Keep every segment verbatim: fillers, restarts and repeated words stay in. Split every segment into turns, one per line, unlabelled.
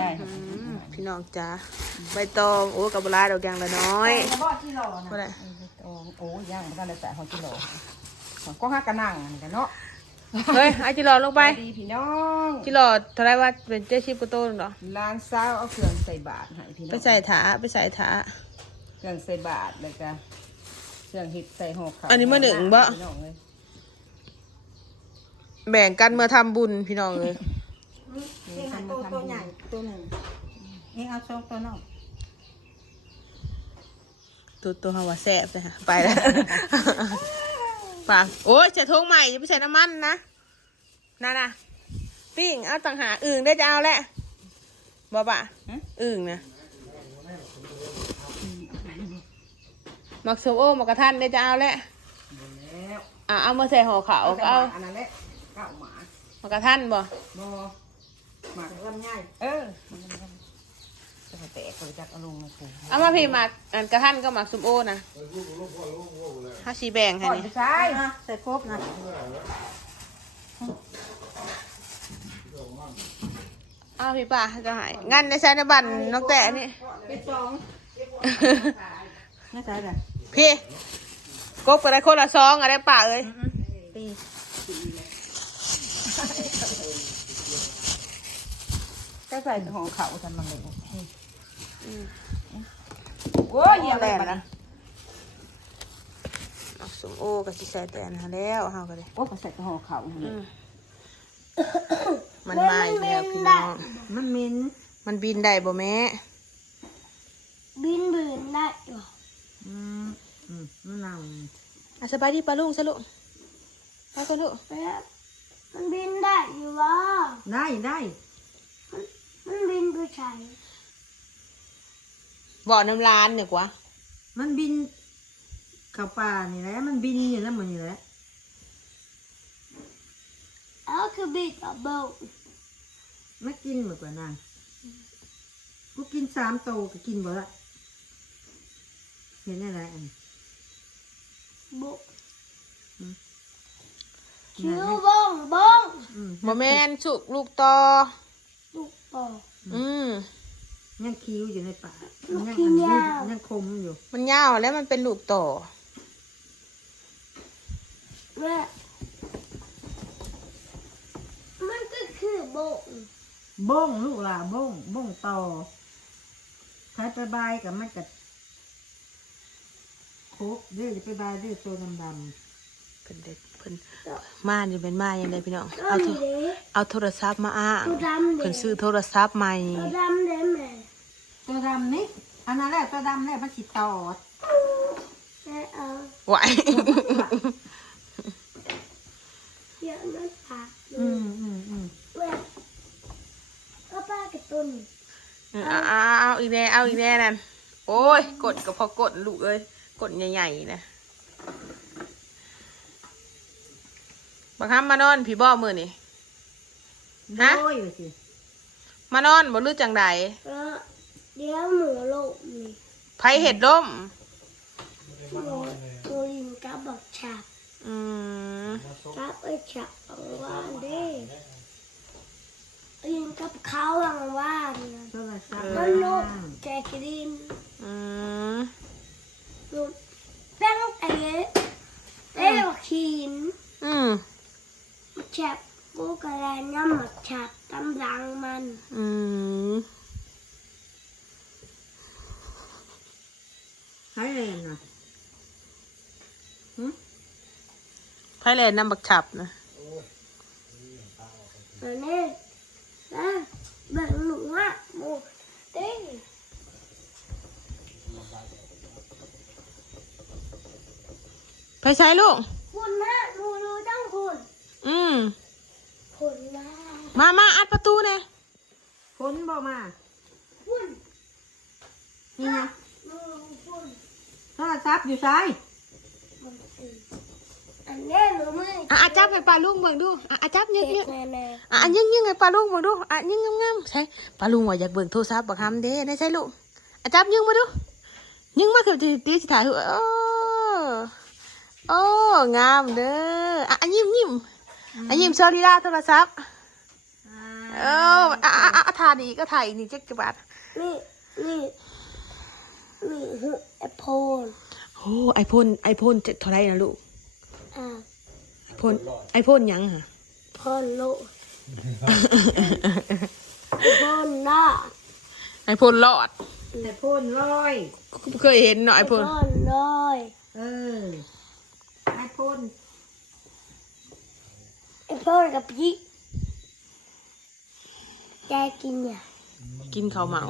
พี่น้องจ้าใบตองโอ้กับลาดอกยางละน้อย
บ่ที่รอนะใบตองโอ้ย่างมันได้แต่ของที่รอก็ห้ากระนั่งกันเนาะ
เฮ้ยไอจิรอลงไป
ดีพี่น้อง
จิรอเท่าไรว่าเป็นเจ๊ชิปโต้นหรอ
ร้านสาวเอาเครื่องใส่บาตรให้พี่น้อง
ไปใส่ถาไปใส่ถา
เครื่องใส่บาตรเลยจ้ะเครื่องเห็ดใส่ห่อข้าว
อันนี้เมื่อหนึ่งบ่แบ่งกันเมื่อทำบุญพี่น้องเลย
เองเอาตัวตัวใหญ่ตัวหนึ่งเองเอาสองตัวนอก
ตัวตัวหัวแสบเลยฮะไปแล้วฟังโอ้ยใส่ทงใหม่อย่าไปใส่น้ำมันนะนั่นนะปิ้งเอาต่างหาอึ่งได้จะเอาแหละบ่ปะอึ่งนะมักโซโอมักกระทันได้จะเอาแหละอ่ะเอามาใส่ห่อขาวเอา
อันนั้นแหละเก้าหมา
มักกระทันบ่
บ่หมาลำไยเออจะแตกเลยจากอารมณ์นะคุณ
เอามาพี่มาอันกระทันก็มักโซโอนะห้าสีแบ่งให้นี่
ใช่
ใส่ครบนะ
เอาพี่ป่าจะหายงั้นในใช้ในบันน้องแต่นี่
ไปสองไม่ใช่เลย
พี่กบก็ได้คนละซองอะไรป่าเอ้ย
ตี
ก็ใส่ห่อเขาทำมันเลยโอ้ยเยี่ยมเลยนะ
สมโอกับสิใส่แต่นะแล้วเฮาก็เลย
โอ้ก็ใส่ห่อเขา
มันมาอีกแล้วพี่น้อง
มันมิน
มันบินได้บ่แม่
บินบินได้หรอ
อืมอืมมันนั่ง
อ่ะสบายดีปลาลุงซะลูกไปกันลูก
มันบินได้อยู่วะ
ได้ได้
มันบินไปใช่
บ่อน้ำร้านเนี่ยกว่า
มันบินเข้าป่านี่แหละมันบินอยู่แล้วมันนี่แหละ
แล้วคือบินกับโบ
ไม่กินเหมือนกันนางกูกินสามโตก็กินบ่ละเห็นอะไรอัน
โบคิวบ้องบ้อง
บ่แม่นสุกลูกต่อ
ลูกต่อ
อืม
ยังคิ้วอยู่ในป่ายังยังคมอยู่
มันยาวแล้วมันเป็นลูกต่อ
แม่มันก็คือบ้ง
บ้งลูกล่ะบ้งบ้งต่อถ้าไปบายกับมันกัดโคกเรื่อยไปบายเรื่อยตัวดำดำ
เป็นเด็กเพิ่นมานี่เป็นมาอย่างไรพี่น้องเอาเอาโทรศัพท์มาอ้างเพิ่นซื้อโทรศัพท์ใหม่
ตัวดำเด้แม่
ตัวดำนี่อันนั้นแหละตัวดำแหละมันสิตอด
แม่เอา
ไหว
เยอะนั่นค่ะ
อืมอืมอืม
แม่ก็ป้ากับตุน
เอาเอาเอาอีแน่เอาอีแน่นั่นโอ้ยกดก็พอกดลูกเอ้ยกดใหญ่ๆนะบังคับมานอนผีบ่มือนี่
ฮะ
มานอนบ่รู้จังใด
เดี๋ยวหมูโลกนี่
ไผเห็ดล่ม
ตัวยิงกับบักฉับ
อืม
กับไอ้ฉับว่านเด้ยิงกับเขาหลังว่านมันโลกแกกิน
อืม
แป้งไอ้เอ้บักขีน
อืม
แฉบกูกระไรน้ำหมักฉับตำรังมัน
อืม
ใช่เลยนะ
ไผ่แลนน้ำบักฉับนะ
อันนี้นะแบบหนูอ่ะโมเต้
ไปใช้ลูก
คุณนะดูดูตั้งคุณ
อืม
คุณนะ
มามาอัดประตูเนี่ย
คนบอกมา
คุณ
นี่ไง
คุณ
โทรศัพท์อยู่ซ้าย
อันนี้หนูไม่
อ่ะอาจับให้ปลาลุงเบิ่งดูอ่ะอาจับยึกยึกอ่ะยึกยึกให้ปลาลุงเบิ่งดูอ่ะยึกงามงามใช่ปลาลุงว่าอยากเบิ่งโทรศัพท์บักคำเด้ได้ใช่ลูกอาจับยึกมาดูยึกมาคือตีตีสิถ่ายหัวโอ้โอ้งามเด้ออ่ะยิ้มยิ้มอ่ะยิ้มสวัสดีล่ะโทรศัพท์เอออ่ะอ่ะอ่ะถ่ายนี่ก็ถ่ายนี่เจ็ดกว่าบาท
นี่นี่นี่คือแอปเปิล
โอ้ไอโฟนไอโฟนเท่าไรนะลูก
อ่า
ไอโฟนไอโฟนยังฮะ
พอนโลพอนล่า
ไอโฟนรอด
แต่พ่นลอย
เคยเห็นเนาะไอโฟน
พอนลอย
เออไอ้พ่น
แอปเปิลกับพริกแกกินเนี่ย
กินข้าวเหมา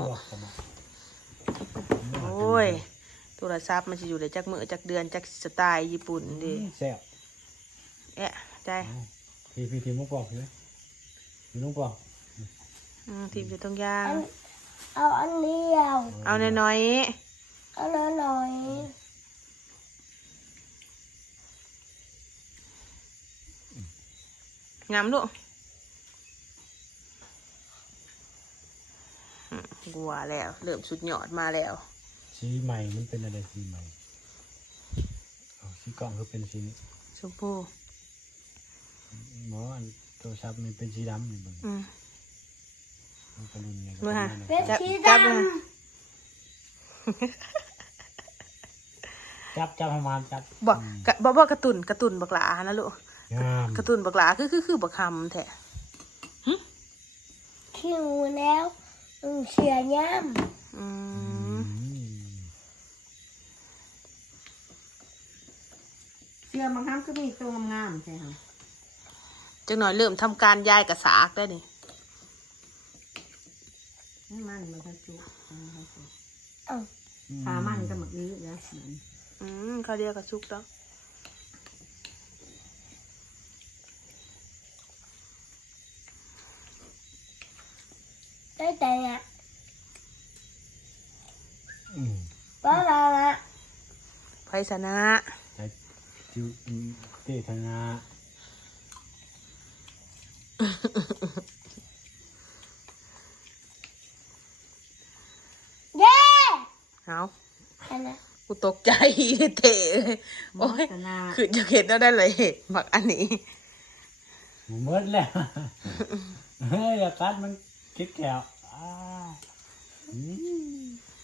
โอ้ยโทรศัพท์มันจะอยู่ในจักมือจักเดือนจักสไตล์ญี่ปุ่นดิ
แซ่บ
เอ๊ะใจ
ทีพีทีมุกปอกใช่ไหมทีมุกปอก
อืมทีมจะต้องย่าง
อันเอาอันเดียว
เอาน้อย
เอาน้อยหน่อย
ๆงามลูกอืมกัวแล้วเริ่มสุดยอดมาแล้ว
สีใหม่มันเป็นอะไรสีใหม่เอาสีกล่องก็เป็นสีนี้
ชมพู
หมออันโทรศัพท์มันเป็นสีดำนี่เบิ่ง
อืม
มันกระลุนไงก็
เมื่อฮะ
เป็น
จับ
สี
จับ
ด
เลย
จับจับประมาณจับ
บอกกะบอกบอกกระตุนกระตุนบักหลานะลูก
งาม
กระตุนบักหลาคือคือคือบักคำแท้
ำขี้งูแล้วอืมเสียย่
อื
อื
ม
ม
เสื้อบางครั้งก็มีตัวงามๆใช่ไหม
จังหน่อยเริ่มทำการย้ายกระสากได้นี่
ให้มันมันก็จุกมันก็จุก
ำอ้าว
ขามันก็หมักอื้อแล้วเหมือน
อืมเขาเรียกกระชุกแล้ว
ได้แต่เนี่ย
อืม
ป้าลาละ
ไพศาลนะ
ใช้จิวอืมเตะทางา
เย้
เอา
อันนั้น
กูตกใจเตะเลยโอ้ย
ตนา
คือจะเห็นได้เลยเห็นบักอันนี้
หมูเมิดแล้ว เฮ้ยอย่าตัดมันคิดแขวอ่าอืม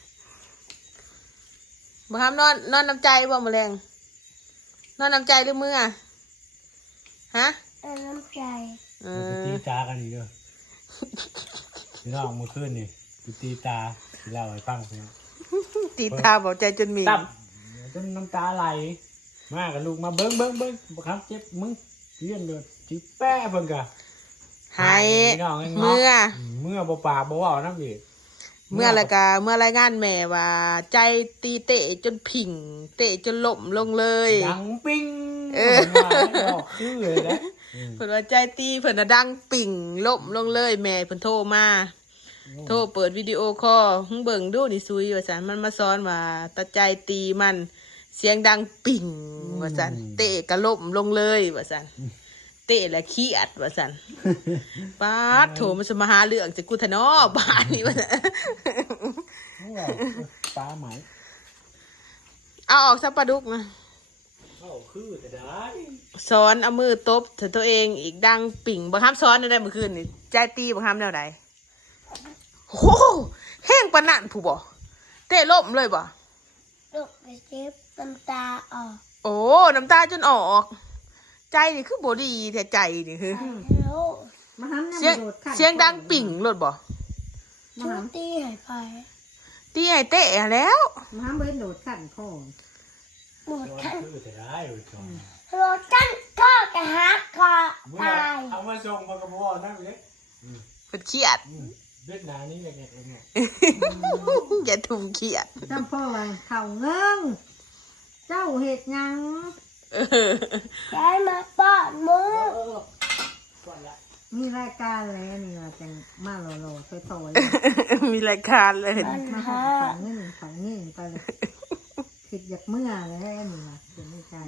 บักคำนอนนอนน้ำใจบ่มะแรงนอนน้ำใจหรือมืออะฮะ
อันน้ำใจ
เอ
มันไป
อ
ตีตากันอีกเด้อพี่น้องเมื่อคืนนี่ไปตีตาที่เล่าให้ฟังเพื่อน
ตีตาบอกใจจนมี
ตับจนน้ำตาไหลมากับลูกมาเบิ้งเบิ้งเบิ้งบักครับเจ็บมึงเลี้ยนเดือดจีแป้เบิ่งกะ
หาย
พี่น้องเอง
เมื่อ
เมื่อบ่ปากบ่เว่าน้ำอีก
เมื่อไรกาเมื่อรายงานแม่ว่า ใจตีเตะจนผิง เตะจนล่มลงเลย
ดังปิ้ง
เออ
บอกคือเลยนะอืม
เพิ่นว่าใจตีเพิ่นน่ะดังปิ่งล่มลงเลย แม่เพิ่นโทรมา โทรเปิดวิดีโอคอลหึงเบิ่งดูนี่ซุยว่าซั่นมันมาซ้อนว่าตาใจตีมันเสียงดังปิ่งว่าซั่นเตะกะล่มลงเลยว่าซั่นเตะและขี้อัดว่าซั่นป๊าดโทรมันสิมาหาเรื่องจากกูทะเนาะบ้านนี่ว่าซั่น
เอาว่าปลาไหม
เอาออกซะปลาดุกนะ
เข้าคือแต่ได้
ซ้อนเอามือตบถึงตัวเองอีกดังปิ่งบังคับซ้อนได้เมื่อคืนนี่ใจตีบังคับแนวไหนโอ้โหแห้งปานนั่นผู้บ่เตะล่มเลยบ่
ลูกไปเจ็บน้ำตาออก
โอ้น้ำตาจนออก ใจนี่คือบ่ดีแต่ใจนี่คือ
ฮัลโหล
มาห้ำเนี่ย
เสียง
มันโดดขัน
เสียงดังปิ่งรถบ่
มา
ชุ
ห้
ดตีหายไป
ตีให้เตะแล้ว
ำมาห้ำเบิ้ลโดดขันคอ
หมดทั้ง
คือแต่ได้อยู่จง
รถทั้งก็กระหักคอ
เมื่อ
ตาย
เอามาส่งมากระบอกนั่นเลย
เพิ่นเครียด
อืมเวียดนามนี่แงๆแงะ
อย่าทุ่มเครียด
จำพ่อว่าเข่าเงิงเจ้าเห็ดหยัง
เออ
ย้ายมาป้อนมือ
เออก่อนละ
มีรายการแล้วนี่ว่าจังมาโลโลๆโตๆเลย
มีรายการเลย
ปัญ
มา
หา
หาเงินฝังเงินไปเลยคิดอยากเมื่อเลยนี่นะเสียงในใจ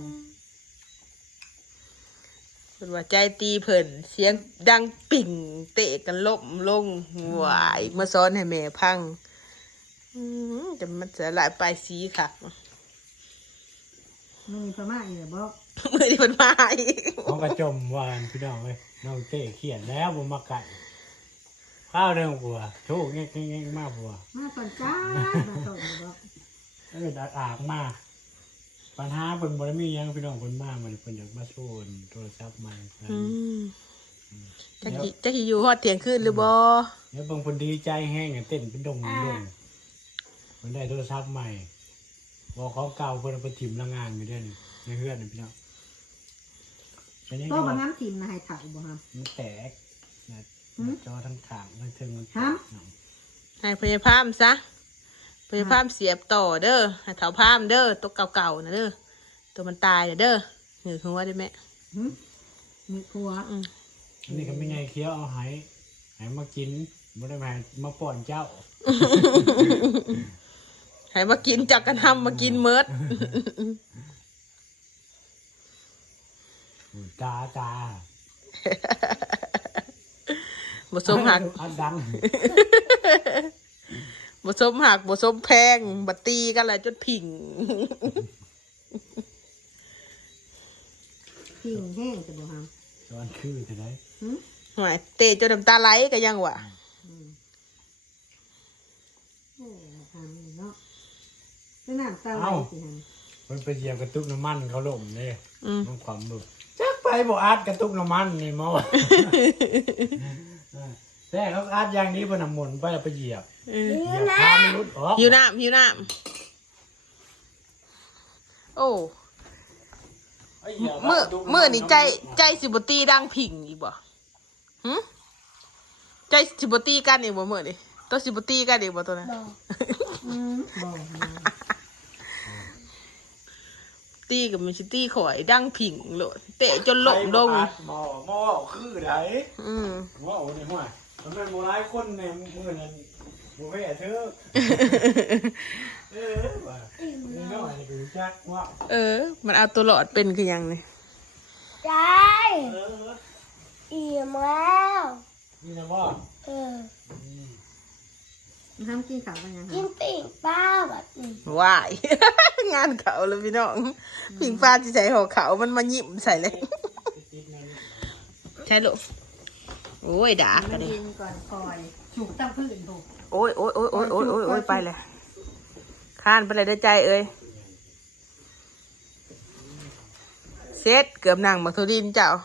เพิ่นว่าใจตีเพิ่นเสียงดังปิ่ง เตะกันล่มลงหวายมาซ้อนให้แม่พังอืมจะมันจะหลายปลายสีค่ะ
ไม่มีพม่าอีกเหรอบอก
มือที่มันมาอีก
น้องกระจมวานพี่น้องเลยน้องเต้เขียนแล้วบนมาไก่ข้าวเรื่องผัวโชคเงี้ยเงี้ยมากผัว
มาก่อนจ้ามาส่งบ่
เออดักอากมาปัญหาเพิ่นบ่ได้มีหยังพี่น้องเพิ่นมามันเพิ่นอยากมาโซนโทรศัพท์ใหม่
อืมจะกี่จะกี่อยู่ฮอดเที่ยงคืนหรือบ่
เดี๋ยวเบิ่งเพิ่นดีใจแห้งเต้นเป็นดงดงเพิ่นได้โทรศัพท์ใหม่บ่ของเก่าเพิ่นเอาไปถิ่มละงานอยู่เด้อนี่ในเฮือนนี่พี่น้องเป็นยัง
โต
ไง
มาน้ำทิมนะให้เถ่าบ่ฮะ
มันแตกนะจอทั้งข้างทั้งเทิงมันแต
ฮะ
ก
ให้พยาพามซะพยาพามเสียบต่อเด้อให้เถาพามเด้อตัวเก่าๆนะเด้อตัวมันตายน่ะเด้อหนือคือว่าได้แม่
หึมีครัว
อืม
อันนี้ก็ไม่ไงเคี้ยวเอาไหไหมากินบ่ได้มามาป้อนเจ้า
ให้มากินจักกันทำมากินเมิด
ตาตา
บ่สมหัก
อันดัง
บ่สมหักบ่สมแพงบัดตีกันแหละจนผิง
พิงแห้งจะบ่ฮะ
ตอนคือเท่าไหร่
หึ
หวยเตะจนน้ำตาไหลก็ยังวะ
อืมโอ้มาทำนี่เนาะเป็นน้ำตาไหลสิฮะ
มันไปเหยียบกระตุกน้ำมันเขาล่มเลย
อืม
มันความบึกจักไปบ่อัดกระตุกน้ำมันนี่หมอ แต่เขาอัดอย่างนี้เพนำมนต์ไปแล้วไปเหยียบ
เออ
เหยียบขามันรุดออก
หิวน้ำหิวน้ำโอ้
ไเหยียบ
เมื่อก
ระตุกำ
เมื่อนี่ใจใจสิบตีดังผิงอีกบ่หึใจสิบตีกันอีกบ่เมื่อนี่ตัวสิบตีกันอีกบ่ตัวนั้น
บอก
อืมบ่มา
ตีกับมันสิตีข่อยดังผิงโลดเตะจนหล่มลง
ใครบ่อัดหมอหมอคือได
อืม
หมอในห้วยมันเป็นโบราณคนในมือนั้นบ่แพ้เธอเออว่านี่น้อยนี่คือจักว่า
เออ มันเอาตัวหลอดเป็นคือหยังนี่
ใจ
เออ
อิ่มแล้ว
นี่นะบ่
เออ
ทำกินข้าวกันยัง
กิ
ฮะ
นปิ่งปลาแบบนี้
ว้าย งานเขาเลยพี่น้องผิงฟ้าที่ใส่หัวเขามันมายิ้มใส่เลย
ติดๆนั่น
ใช่ลูกโอ้ยด่า
มั
กัน
น
ดิ
เย็นก่อนคอยฉุกตั้งพื้นถูก
โอ้ยโอ้ยโอ้ยโอ้ยโอ้ยโอ้ยโอ้ยไปเลยข้านไปเลยเด้อใจเอ้ยเซ็ตเกือบนั่งมักทุดินเจ้า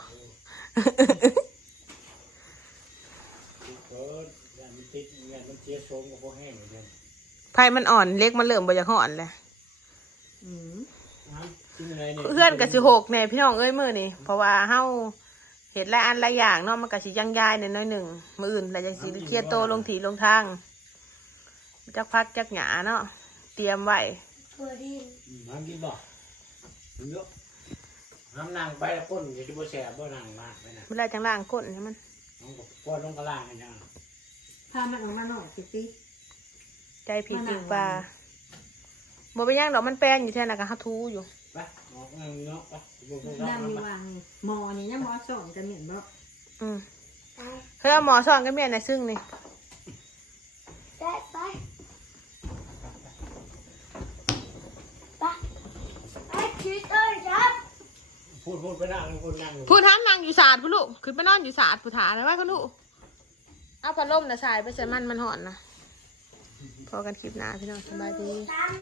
เอออย่ามันติดอย่ามันเจียโซมกับพวกแห้งเลยเด้อ
ไผ่มันอ่อนเล็กมันเริ่มบ่อยากห่อนเลย
อืม
น้ำกินอะไรเนี่ย
เพื่อนกับสิหกแน่พี่น้องเอ้ยมือนี่เพราะว่าเฮาเห็ดหลายอันหลายอย่างเนาะมันก็สิย่างยายในน้อยหนึ่งมืออื่นแล้วจังสิเคลียร์โตลงถีลงทางจักพักจักหยาเนาะเตรียมไว้
ถั่วดิน
อืมน้ำกินบ่มันเยอะน้ำนางไปแล้วก้นอย่าจะบ่แสบบ่นางมากไปนะ
เวลาจังล่างก้นให้มัน
น้องก็ก้อนลงกระล่างกันจัง
พามันออกมาหน่อยสิสิ
ใจผิดจริงป่าบ่ไปนหย่างดอกมันแป้งอยู่แท่นั้นก็เฮาทูอยู่
ไปออกนั่งเนาะไปบ่บ่
น้ำมี
ไป
วางนี่หมอนี่ยังหมอสอนกันเหม็นบ่
อืม
ไป
เฮ้ยเอาหมอสอนกันแม่นนะซึ่งนี่
ได้ไปไปไปคิดเอ้ยครับ
พูดพูดไปนั่งพูดนั่งอยู่
ผู้ท้ามนางอยู่ศาสตร์ผู้ลูกขึ้นไปนอนอยู่ศาสตร์ผู้ถานะว่าเขาลูกเอาพัดลมนะสายไปใส่มันมันหอนนะพอกันคลิปหน้าพี่น้องสบายดี
ตาม